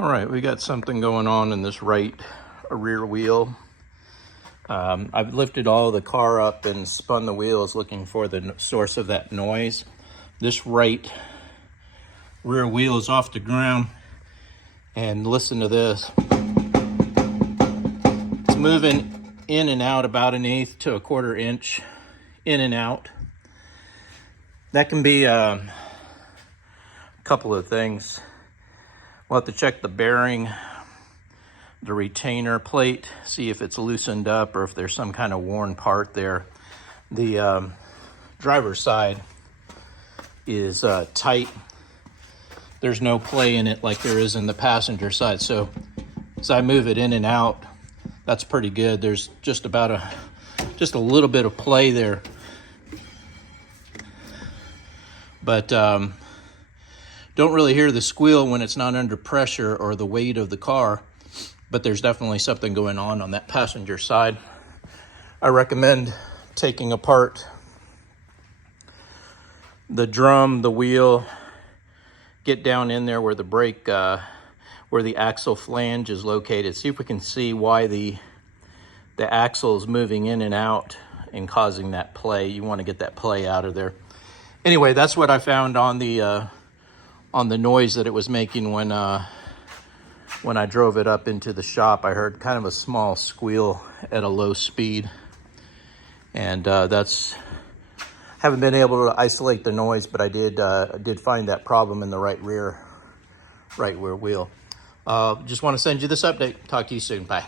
All right, we got something going on in this right rear wheel. I've lifted all the car up and spun the wheels looking for the source of that noise. This right rear wheel is off the ground, and listen to this. It's moving in and out about 1/8 to 1/4 inch in and out. That can be a couple of things. We'll have to check the bearing, the retainer plate, see if it's loosened up or if there's some kind of worn part there. The driver's side is tight. There's no play in it like there is in the passenger side. So as I move it in and out, that's pretty good. There's just a little bit of play there. But don't really hear the squeal when it's not under pressure or the weight of the car, but there's definitely something going on that passenger side. I recommend taking apart the drum, the wheel, get down in there where the brake, where the axle flange is located. See if we can see why the axle is moving in and out and causing that play. You want to get that play out of there. Anyway, that's what I found on the noise that it was making when I drove it up into the shop. I heard kind of a small squeal at a low speed, and haven't been able to isolate the noise, but I did find that problem in the right rear wheel. Just want to send you this update. Talk to you soon. Bye.